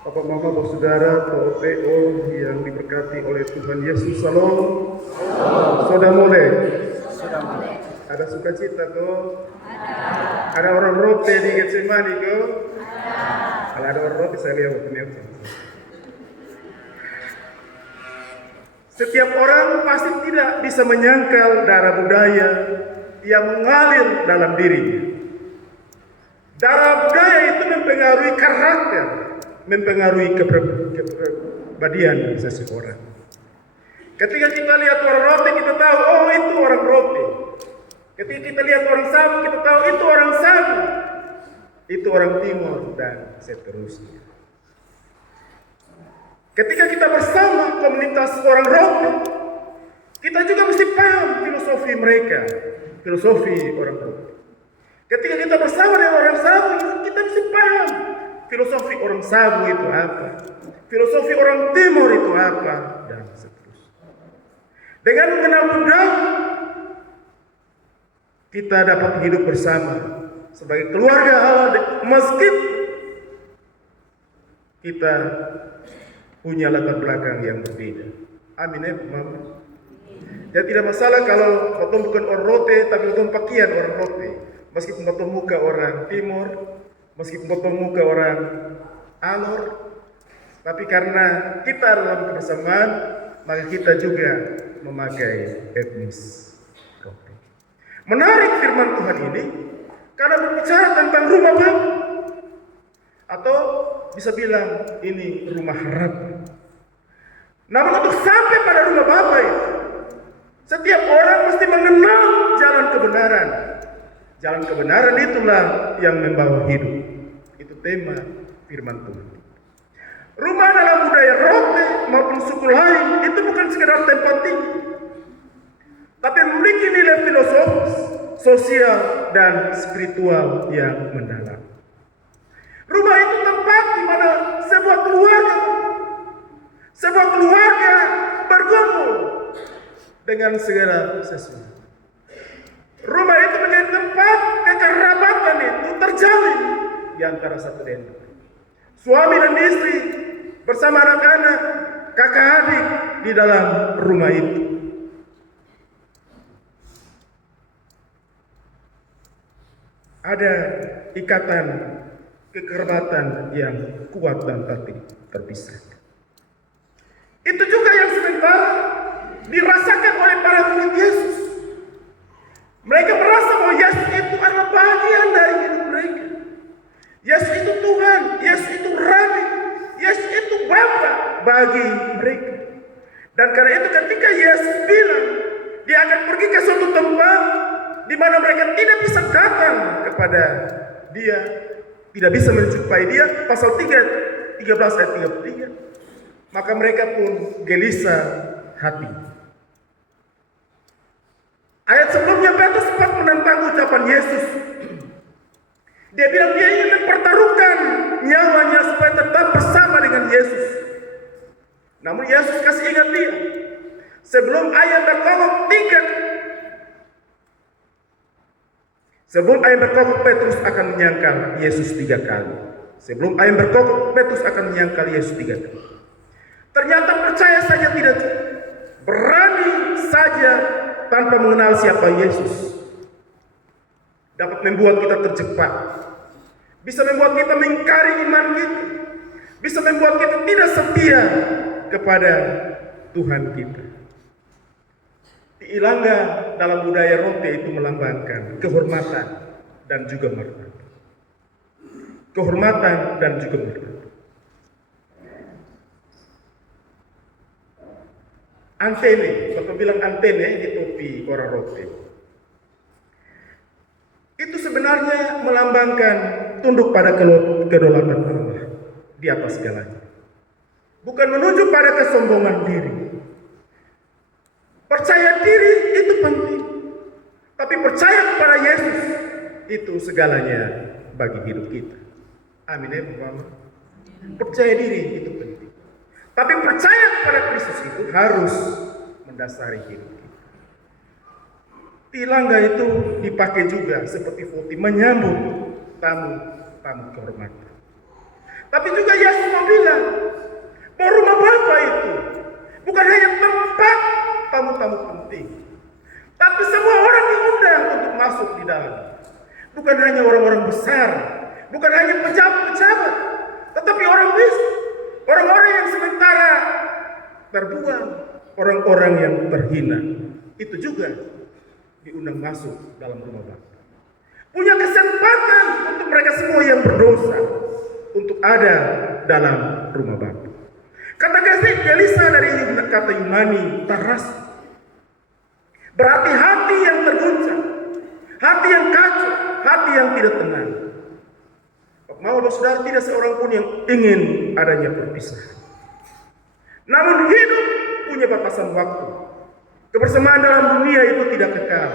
Bapak, Mama, Bapak, Saudara, Bapak PO yang diberkati oleh Tuhan Yesus. Salam. Sudah mulai. Ada sukacita kok? Ada orang roti di Getsemani kok? Kalau ada orang roti saya lihat waktu itu. Setiap orang pasti tidak bisa menyangkal darah budaya yang mengalir dalam dirinya. Darah budaya itu mempengaruhi karakter, mempengaruhi kepribadian seseorang. Ketika kita lihat orang roti, kita tahu, oh itu orang roti. Ketika kita lihat orang sabu, kita tahu itu orang sabu. Itu orang timur dan seterusnya. Ketika kita bersama komunitas orang roti, kita juga mesti paham filosofi mereka, filosofi orang roti. Ketika kita bersama dengan orang sabu, kita mesti paham filosofi orang sabu itu apa, filosofi orang timur itu apa, dan seterusnya. Dengan mengenal budaya, kita dapat hidup bersama sebagai keluarga Allah, meskipun kita punya latar belakang yang berbeda. Amin ya, Mama. Jadi tidak masalah kalau potong bukan orang rote, tapi potong pakaian orang rote. Meskipun potong muka orang timur, meskipun potong muka orang alor, tapi karena kita dalam kebersamaan, maka kita juga memakai etnis rote. Menarik firman Tuhan ini, karena berbicara tentang rumah Bapa, atau bisa bilang ini rumah harapan. Namun untuk sampai pada rumah Bapa itu, setiap orang mesti mengenal jalan kebenaran. Jalan kebenaran itulah yang membawa hidup. Itu tema firman Tuhan. Rumah dalam budaya rote maupun suku lain itu bukan sekedar tempat tinggal, tapi memiliki nilai filosofis, sosial, dan spiritual yang mendalam. Rumah itu tempat di mana sebuah keluarga berkumpul dengan segala sesuatu. Rumah itu menjadi tempat kekerabatan itu terjalin di antara satu dan dua. Suami dan istri bersama anak-anak, kakak adik di dalam rumah itu. Ada ikatan kekerabatan yang kuat dan tak terpisahkan. Itu juga yang sebentar dirasakan oleh para murid Yesus. Mereka merasa bahwa Yesus itu adalah bagian dari hidup mereka. Yesus itu Tuhan, Yesus itu Rabi, Yesus itu Bapa bagi mereka. Dan karena itu ketika Yesus bilang dia akan pergi ke suatu tempat di mana mereka tidak bisa datang kepada dia, tidak bisa menjumpai dia, pasal 13 ayat 33, maka mereka pun gelisah hati. Ayat sebelumnya Petrus sempat menentang ucapan Yesus. Dia bilang dia ingin mempertaruhkan nyawanya supaya tetap bersama dengan Yesus. Namun Yesus kasih ingat dia, sebelum ayam berkokok Petrus akan menyangkal Yesus 3 kali. Sebelum ayam berkokok Petrus akan menyangkal Yesus 3 kali. Ternyata percaya saja tidak cukup, berani saja tanpa mengenal siapa Yesus dapat membuat kita terjebak, bisa membuat kita mengingkari iman kita, bisa membuat kita tidak setia kepada Tuhan kita. Di Ilangga dalam budaya rote itu melambangkan kehormatan dan juga martabat. Kehormatan dan juga martabat. Antene, kalau bilang antene di topi orang rote, itu sebenarnya melambangkan tunduk pada kedaulatan Allah di atas segalanya. Bukan menuju pada kesombongan diri. Percaya diri itu penting, tapi percaya kepada Yesus itu segalanya bagi hidup kita. Amin ya, Bapak. Percaya diri itu penting. Tapi percaya kepada Kristus itu harus mendasari hidup kita. Tilangga itu dipakai juga seperti putih menyambut tamu kehormatan. Tapi juga Yesus mau bilang bahwa rumah Bapa itu bukan hanya tempat tamu-tamu penting, tapi semua orang diundang untuk masuk di dalam. Bukan hanya orang-orang besar, bukan hanya pejabat-pejabat, tetapi orang-orang yang sementara terbuang, orang-orang yang terhina, itu juga diundang masuk dalam rumah Bapa. Punya kesempatan untuk mereka semua yang berdosa untuk ada dalam rumah Bapa. Kata gelisah dari kata Yunani taras, berarti hati yang terguncang, hati yang kacau, hati yang tidak tenang. Mau saudara, tidak seorang pun yang ingin adanya perpisahan. Namun hidup punya batasan waktu. Kebersamaan dalam dunia itu tidak kekal.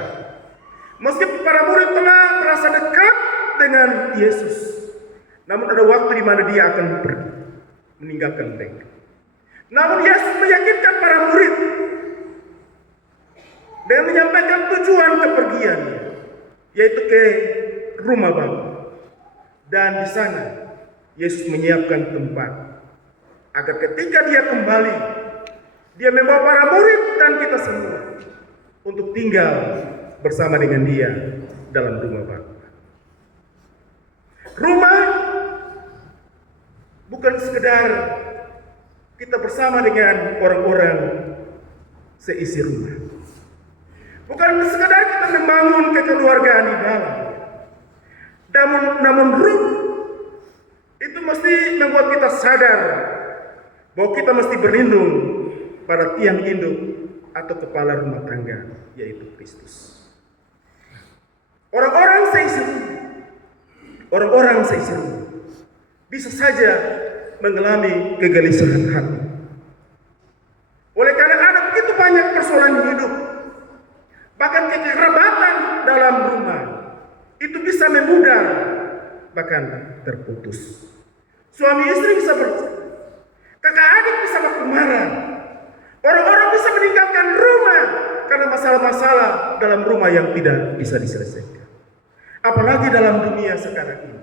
Meski para murid telah merasa dekat dengan Yesus, namun ada waktu di mana dia akan pergi, meninggalkan mereka. Namun Yesus meyakinkan para murid dengan menyampaikan tujuan kepergiannya, yaitu ke rumah Bapa. Dan di sana Yesus menyiapkan tempat agar ketika dia kembali, dia membawa para murid dan kita semua untuk tinggal bersama dengan dia dalam rumah Bapa. Rumah bukan sekedar kita bersama dengan orang-orang seisi rumah. Bukan sekedar kita membangun kekeluargaan di dalam. Namun rumah itu mesti membuat kita sadar bahwa kita mesti berlindung pada tiang induk atau kepala rumah tangga, yaitu Kristus. Orang-orang seisi rumah bisa saja mengalami kegelisahan hati. Oleh karena ada begitu banyak persoalan hidup, bahkan kekerabatan dalam rumah itu bisa memudar, bahkan terputus. Suami istri bisa bercerai, kakak adik bisa berkemaran, orang-orang bisa meninggalkan rumah karena masalah-masalah dalam rumah yang tidak bisa diselesaikan. Apalagi dalam dunia sekarang ini,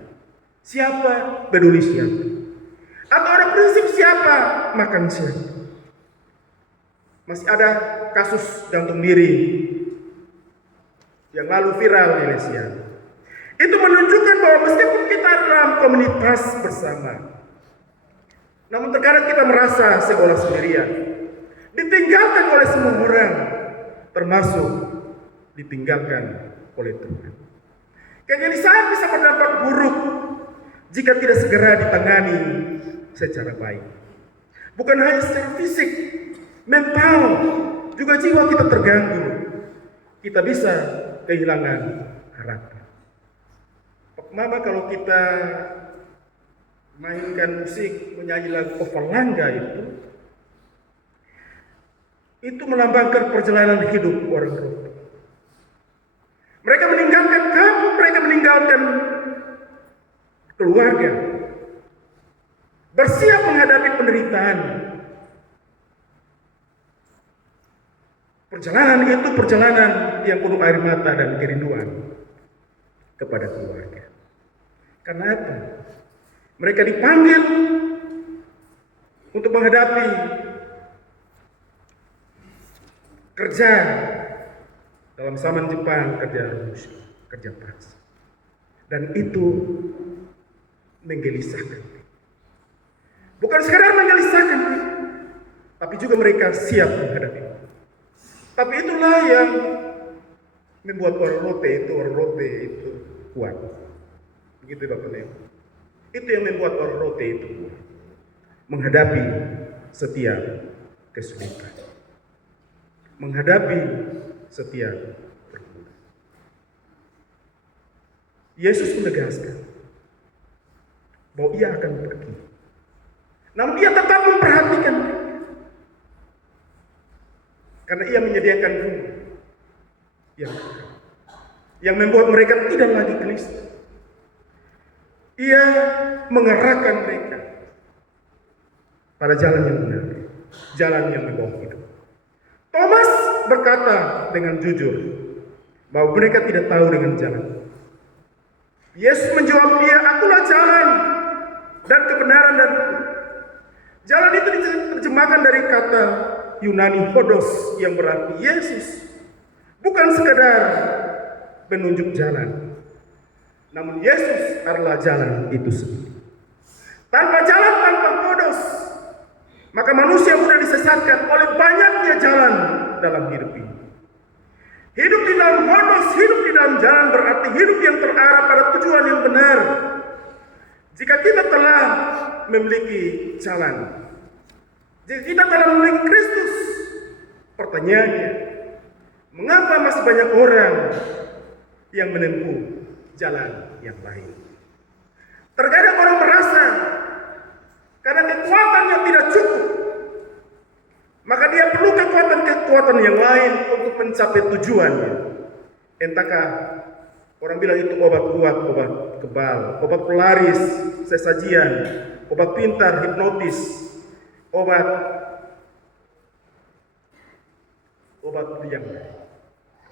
siapa peduli siapa, atau ada prinsip siapa makan siapa. Masih ada kasus gantung diri yang lalu viral di Indonesia. Itu menunjukkan bahwa meskipun kita dalam komunitas bersama, namun terkadang kita merasa seolah sendirian, ditinggalkan oleh semua orang, termasuk ditinggalkan oleh Tuhan. Kegelisahan bisa berdampak buruk jika tidak segera ditangani secara baik. Bukan hanya secara fisik, mental, juga jiwa kita terganggu. Kita bisa kehilangan harapan. Mama, kalau kita mainkan musik, menyanyi lagu Ovalanga itu melambangkan perjalanan hidup orang rohani. Mereka meninggalkan kampung, mereka meninggalkan keluarga, bersiap menghadapi penderitaan. Perjalanan itu perjalanan yang penuh air mata dan kerinduan kepada keluarga. Karena apa? Mereka dipanggil untuk menghadapi kerja dalam zaman Jepang, kerja paksa. Dan itu menggelisahkan. Bukan sekadar menggelisahkan, tapi juga mereka siap menghadapi. Tapi itulah yang membuat orang rote itu kuat. Begitu Bapak Ibu. Itu yang membuat orang rote itu kuat. Menghadapi setiap kesulitan. Menghadapi setiap pergumulan. Yesus menegaskan bahwa ia akan pergi. Namun dia tetap memperhatikan mereka. Karena ia menyediakan rumah yang membuat mereka tidak lagi gelisah. Ia mengarahkan mereka pada jalan yang benar, jalan yang membawa hidup. Thomas berkata dengan jujur bahwa mereka tidak tahu dengan jalan. Yesus menjawab dia, "Akulah jalan, dan kebenaran dan hukum. Jalan itu diterjemahkan dari kata Yunani hodos yang berarti Yesus. Bukan sekedar menunjuk jalan, namun Yesus adalah jalan itu sendiri. Tanpa jalan, tanpa hodos, maka manusia mudah disesatkan oleh banyaknya jalan dalam hidup ini. Hidup di dalam hodos, hidup di dalam jalan berarti hidup yang terarah pada tujuan yang benar. Jika kita telah memiliki jalan, jika kita telah memiliki Kristus, pertanyaannya, mengapa masih banyak orang yang menempuh jalan yang lain? Terkadang orang merasa karena kekuatannya tidak cukup, maka dia perlu kekuatan yang lain untuk mencapai tujuannya. Entahkah orang bilang itu obat kuat, obat kebal, obat pelaris, sesajian, obat pintar, hipnotis, obat yang lain,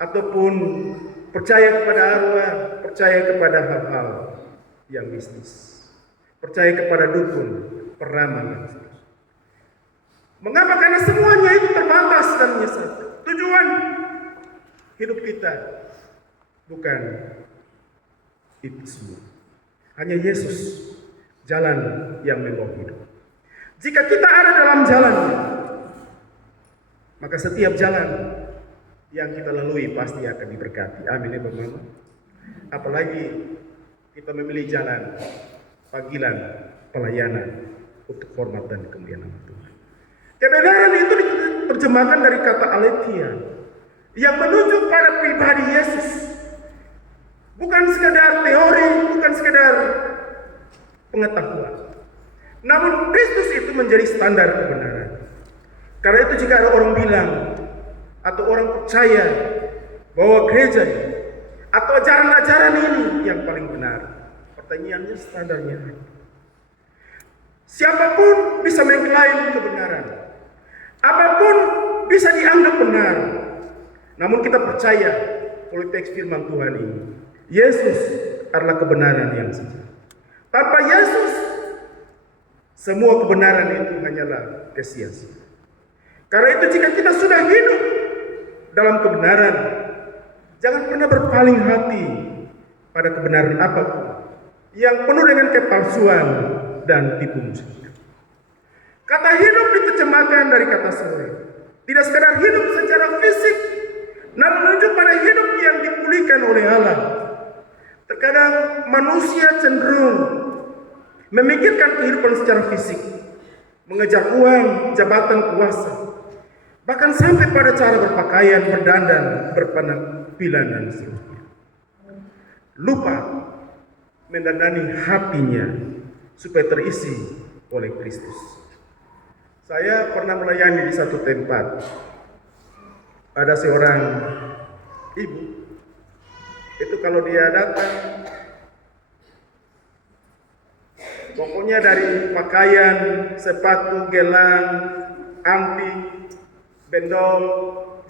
ataupun percaya kepada arwah, percaya kepada hal-hal yang mistis, percaya kepada dukun, peramal dan seterusnya. Mengapa? Karena semuanya itu terbatas dan menyesatkan. Tujuan hidup kita bukan itu semua. Hanya Yesus, jalan yang membawa hidup. Jika kita ada dalam jalannya, maka setiap jalan yang kita lalui pasti akan diberkati. Amin ya Bapak. Apalagi kita memilih jalan panggilan pelayanan untuk hormat dan kemuliaan nama Tuhan. Kebenaran itu diterjemahkan dari kata aletheia yang menunjuk pada pribadi Yesus. Bukan sekedar teori, bukan sekedar pengetahuan. Namun Kristus itu menjadi standar kebenaran. Karena itu jika ada orang bilang atau orang percaya bahwa gereja atau ajaran-ajaran ini yang paling benar, pertanyaannya standarnya. Siapapun bisa mengklaim kebenaran, apapun bisa dianggap benar. Namun kita percaya oleh teks firman Tuhan ini, Yesus adalah kebenaran yang sejati. Tanpa Yesus, semua kebenaran itu hanyalah sia-sia. Karena itu jika kita sudah hidup dalam kebenaran, jangan pernah berpaling hati pada kebenaran apapun yang penuh dengan kepalsuan dan tipu musik. Kata hidup diterjemahkan dari kata sore. Tidak sekadar hidup secara fisik, namun menunjuk pada hidup yang dipulihkan oleh Allah. Terkadang manusia cenderung memikirkan kehidupan secara fisik, mengejar uang, jabatan, kuasa, bahkan sampai pada cara berpakaian, berdandan, berpenampilan dan seterusnya. Lupa mendandani hatinya supaya terisi oleh Kristus. Saya pernah melayani di satu tempat. Ada seorang ibu, itu kalau dia datang, pokoknya dari pakaian, sepatu, gelang, anting, bendol,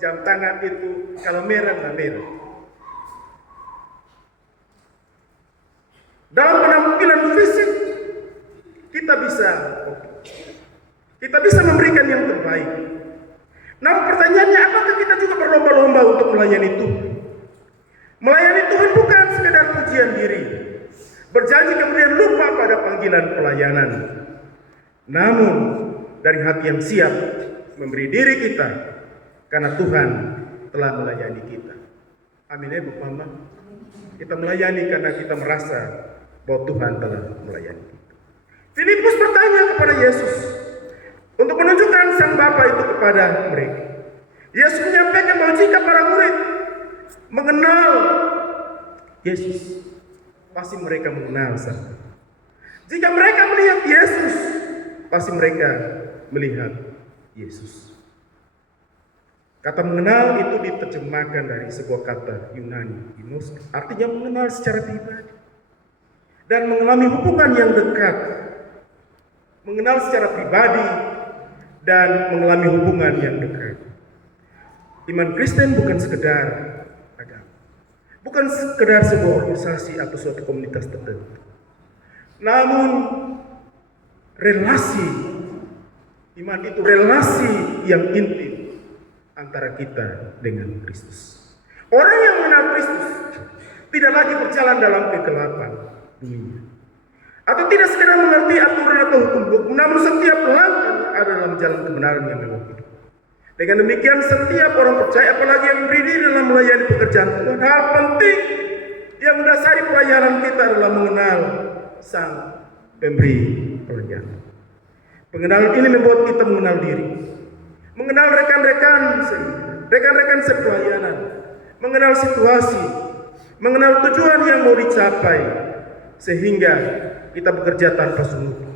jam tangan itu, kalau merah, nggak merah. Dalam penampilan fisik, kita bisa memberikan yang terbaik. Namun pertanyaannya, apakah kita juga berlomba-lomba untuk melayani Tuhan? Melayani Tuhan bukan sekedar pujian diri, berjanji kemudian lupa pada panggilan pelayanan. Namun dari hati yang siap memberi diri kita karena Tuhan telah melayani kita. Amin ya Bapak. Kita melayani karena kita merasa bahwa Tuhan telah melayani kita. Filipus bertanya kepada Yesus untuk menunjukkan sang Bapa itu kepada mereka. Yesus menyampaikan bahwa jika para murid mengenal Yesus, pasti mereka mengenal sang Bapa. Jika mereka melihat Yesus, pasti mereka melihat Yesus. Kata mengenal itu diterjemahkan dari sebuah kata Yunani, ginosko, artinya mengenal secara pribadi dan mengalami hubungan yang dekat. Mengenal secara pribadi dan mengalami hubungan yang dekat. Iman Kristen bukan sekedar agama, bukan sekedar sebuah organisasi atau suatu komunitas tertentu. Namun relasi. Iman itu relasi yang intim antara kita dengan Kristus. Orang yang mengenal Kristus tidak lagi berjalan dalam kegelapan dunia, atau tidak sekedar mengerti aturan atau hukum, namun setiap langkah ada dalam jalan kebenaran yang memang hidup. Dengan demikian setiap orang percaya, apalagi yang berdiri dalam melayani pekerjaan Tuhan, hal penting yang mendasari pelayanan kita adalah mengenal Sang Pemberi pelayanan. Pengenalan ini membuat kita mengenal diri, mengenal rekan-rekan sepelayanan, mengenal situasi, mengenal tujuan yang mau dicapai, sehingga kita bekerja tanpa sungguh,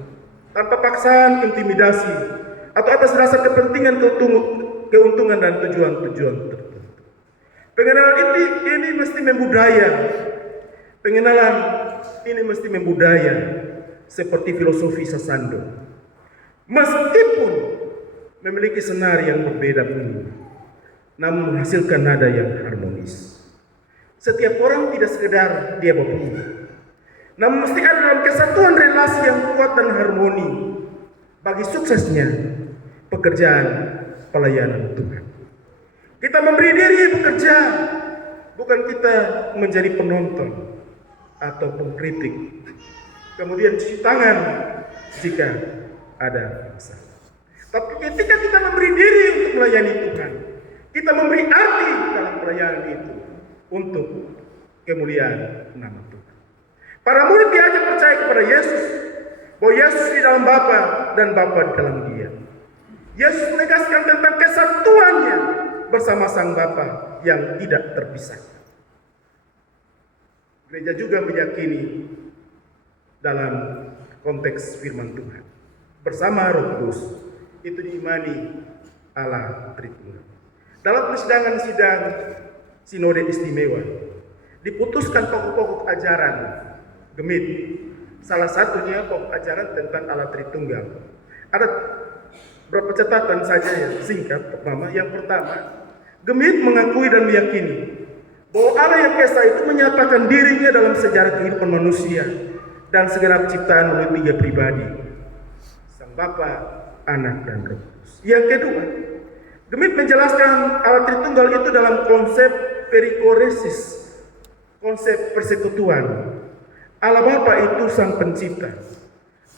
tanpa paksaan, intimidasi, atau atas dasar kepentingan, keuntungan dan tujuan-tujuan tertentu. Pengenalan ini mesti membudaya. Pengenalan ini mesti membudaya seperti filosofi Sasando. Meskipun memiliki senar yang berbeda bunyi, namun menghasilkan nada yang harmonis. Setiap orang tidak sekedar dia berbunyi, namun mesti ada dalam kesatuan relasi yang kuat dan harmoni bagi suksesnya pekerjaan pelayanan Tuhan. Kita memberi diri bekerja, bukan kita menjadi penonton atau pengkritik, kemudian cuci tangan jika ada masalah. Tapi ketika kita memberi diri untuk melayani Tuhan, kita memberi arti dalam pelayanan itu untuk kemuliaan nama Tuhan. Para murid diajak percaya kepada Yesus, bahwa Yesus di dalam Bapa dan Bapa di dalam Dia. Yesus menegaskan tentang kesatuannya bersama Sang Bapa yang tidak terpisahkan. Gereja juga meyakini dalam konteks firman Tuhan, bersama Roh Kudus itu diimani Allah Tritunggal. Dalam persidangan sidang sinode istimewa diputuskan pokok-pokok ajaran Gemit. Salah satunya pokok ajaran tentang Allah Tritunggal. Ada beberapa catatan saja yang singkat. Yang pertama, Gemit mengakui dan meyakini bahwa Allah yang Esa itu menyatakan dirinya dalam sejarah kehidupan manusia dan segenap ciptaan melalui 3 pribadi, Sang Bapa, Anak, dan Roh Kudus. Yang kedua, Gemit menjelaskan Allah Tritunggal itu dalam konsep perikoresis, konsep persekutuan. Allah Bapa itu Sang Pencipta,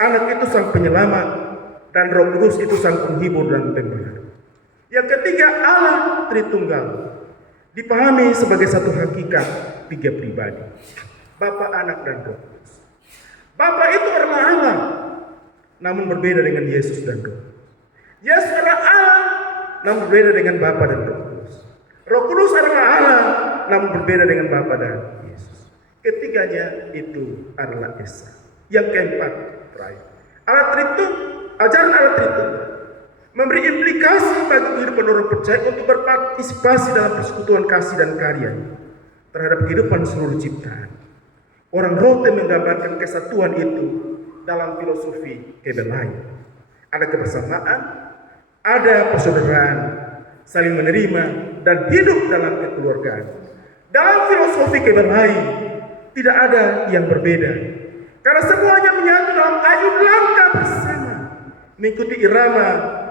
Anak itu Sang Penyelamat, dan Roh Kudus itu Sang Penghibur dan Pembenar. Yang ketiga, Allah Tritunggal dipahami sebagai satu hakikat 3 pribadi, Bapa, Anak, dan Roh Kudus. Bapa itu adalah Allah, namun berbeda dengan Yesus dan Roh. Yesus adalah Allah, namun berbeda dengan Bapa dan Roh Kudus. Roh Kudus adalah Allah, namun berbeda dengan Bapa dan Yesus. Ketiganya itu adalah Esa. Yang keempat, terakhir, ajaran Allah Tritunggal memberi implikasi bagi kehidupan orang percaya untuk berpartisipasi dalam persekutuan kasih dan karya terhadap kehidupan seluruh ciptaan. Orang Rote menggambarkan kesatuan itu dalam filosofi Kebelai. Ada kebersamaan, ada persaudaraan, saling menerima, dan hidup dalam kekeluargaan. Dalam filosofi Kebelai tidak ada yang berbeda, karena semuanya menyatu dalam ayun langkah bersama, mengikuti irama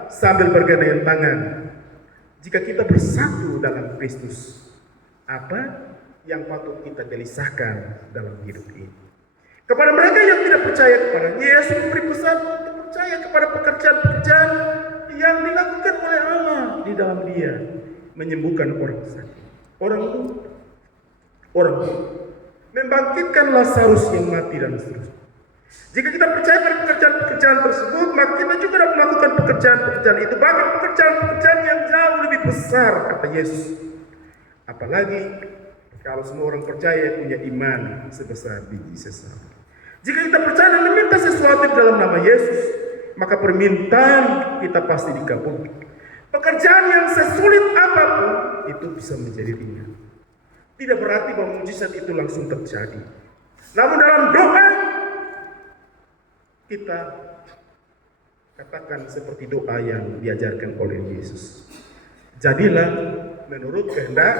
sambil bergandengan tangan. Jika kita bersatu dalam Kristus, apa yang patut kita gelisahkan dalam hidup ini? Kepada mereka yang tidak percaya kepada Yesus, memberi pesan untuk percaya kepada pekerjaan-pekerjaan yang dilakukan oleh Allah di dalam Dia, menyembuhkan orang sakit, orang lupa, membangkitkan Lazarus yang mati, dan seterusnya. Jika kita percaya pada pekerjaan-pekerjaan tersebut, maka kita juga dapat melakukan pekerjaan-pekerjaan itu, bahkan pekerjaan-pekerjaan yang jauh lebih besar, kata Yesus. Apalagi kalau semua orang percaya punya iman sebesar biji sesawi. Jika kita percaya dan meminta sesuatu di dalam nama Yesus, maka permintaan kita pasti dikabulkan. Pekerjaan yang sesulit apapun itu bisa menjadi ringan. Tidak berarti bahwa mujizat itu langsung terjadi. Namun dalam doa kita katakan seperti doa yang diajarkan oleh Yesus. Jadilah menurut kehendak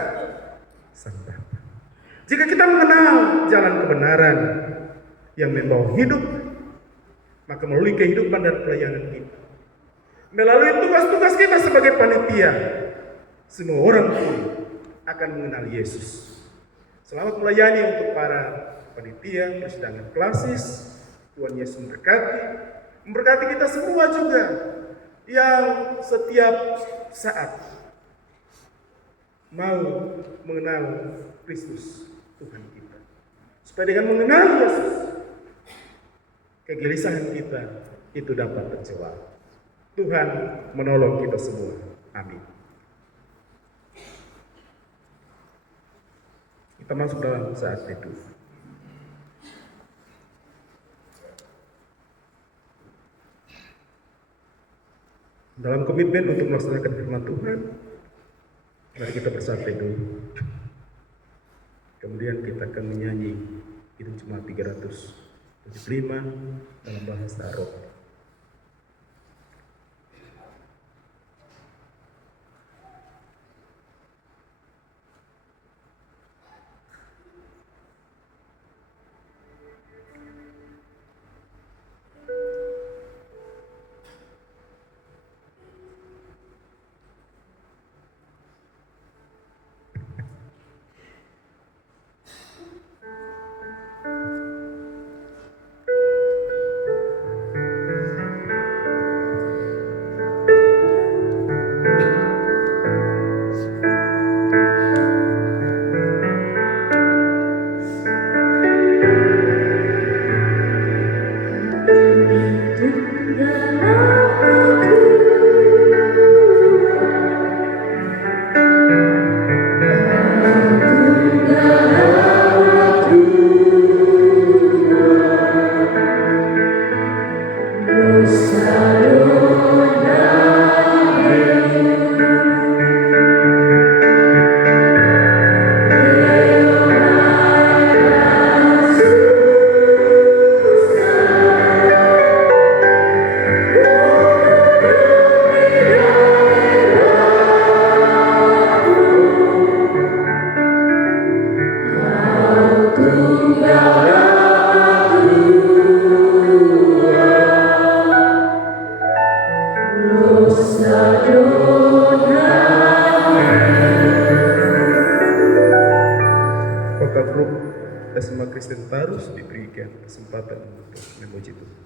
Sang Bapa. Jika kita mengenal jalan kebenaran yang membawa hidup, Maka melalui kehidupan dan pelayanan kita, melalui tugas-tugas kita sebagai panitia, semua orang pun akan mengenal Yesus. Selamat melayani untuk para panitia persidangan klasis. Tuhan Yesus memberkati kita semua juga yang setiap saat mau mengenal Kristus Tuhan kita. Supaya dengan mengenal Yesus, kegelisahan kita itu dapat terjawab. Tuhan menolong kita semua. Amin. Kita masuk dalam saat teduh. Dalam komitmen untuk melaksanakan firman Tuhan, mari kita bersatu teduh. Kemudian kita akan menyanyi Kidung Jemaat 375 dalam bahasa roh. Kristen Tarus diberikan kesempatan untuk memuji Tuhan.